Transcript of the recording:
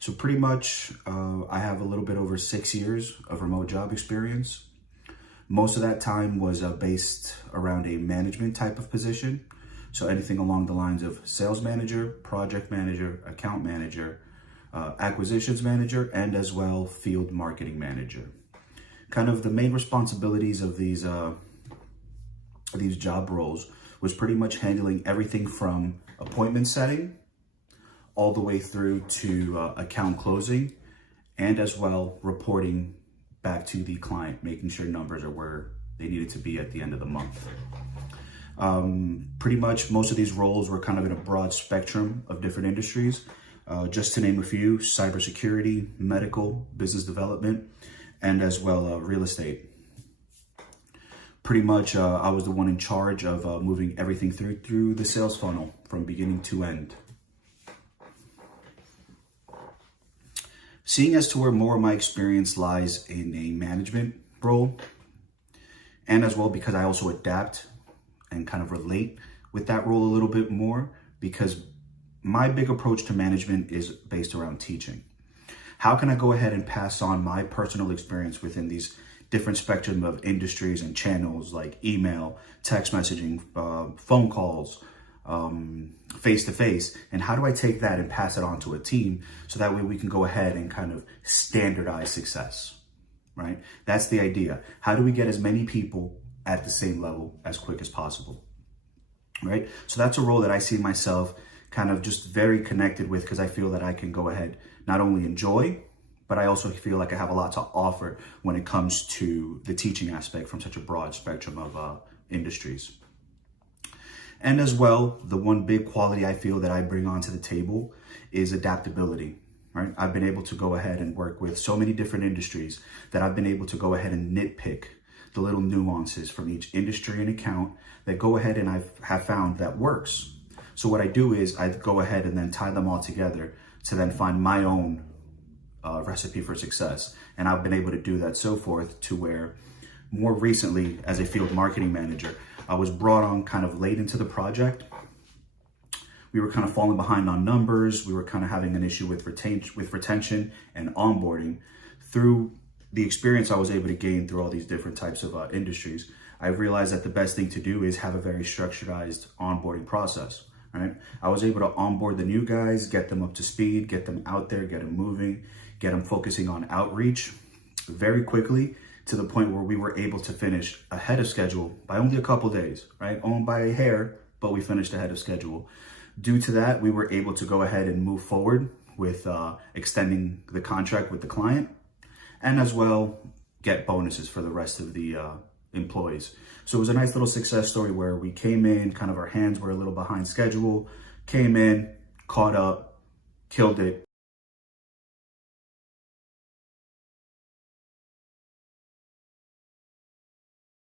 So pretty much, I have a little bit over 6 years of remote job experience. Most of that time was based around a management type of position. So anything along the lines of sales manager, project manager, account manager, acquisitions manager, and as well field marketing manager. Kind of the main responsibilities of these job roles was pretty much handling everything from appointment setting all the way through to account closing, and as well reporting back to the client, making sure numbers are where they needed to be at the end of the month. Pretty much most of these roles were kind of in a broad spectrum of different industries. Just to name a few: cybersecurity, medical, business development, and as well real estate. Pretty much I was the one in charge of moving everything through the sales funnel from beginning to end. Seeing as to where more of my experience lies in a management role, and as well because I also adapt and kind of relate with that role a little bit more, because my big approach to management is based around teaching. How can I go ahead and pass on my personal experience within these different spectrum of industries and channels like email, text messaging, phone calls, face-to-face, and how do I take that and pass it on to a team so that way we can go ahead and kind of standardize success, right? That's the idea. How do we get as many people at the same level as quick as possible, right? So that's a role that I see myself kind of just very connected with, because I feel that I can go ahead, not only enjoy, but I also feel like I have a lot to offer when it comes to the teaching aspect from such a broad spectrum of industries. And as well, the one big quality I feel that I bring onto the table is adaptability, right? I've been able to go ahead and work with so many different industries that I've been able to go ahead and nitpick the little nuances from each industry and account that go ahead and I have found that works. So what I do is I go ahead and then tie them all together to then find my own recipe for success. And I've been able to do that so forth to where more recently as a field marketing manager, I was brought on kind of late into the project. We were kind of falling behind on numbers. We were kind of having an issue with retention and onboarding. Through the experience I was able to gain through all these different types of industries, I realized that the best thing to do is have a very structured onboarding process, right? I was able to onboard the new guys, get them up to speed, get them out there, get them moving, get them focusing on outreach very quickly, to the point where we were able to finish ahead of schedule by only a couple days, right? Only by a hair, but we finished ahead of schedule. Due to that, we were able to go ahead and move forward with extending the contract with the client, and as well get bonuses for the rest of the employees. So it was a nice little success story where we came in, kind of our hands were a little behind schedule, came in, caught up, killed it,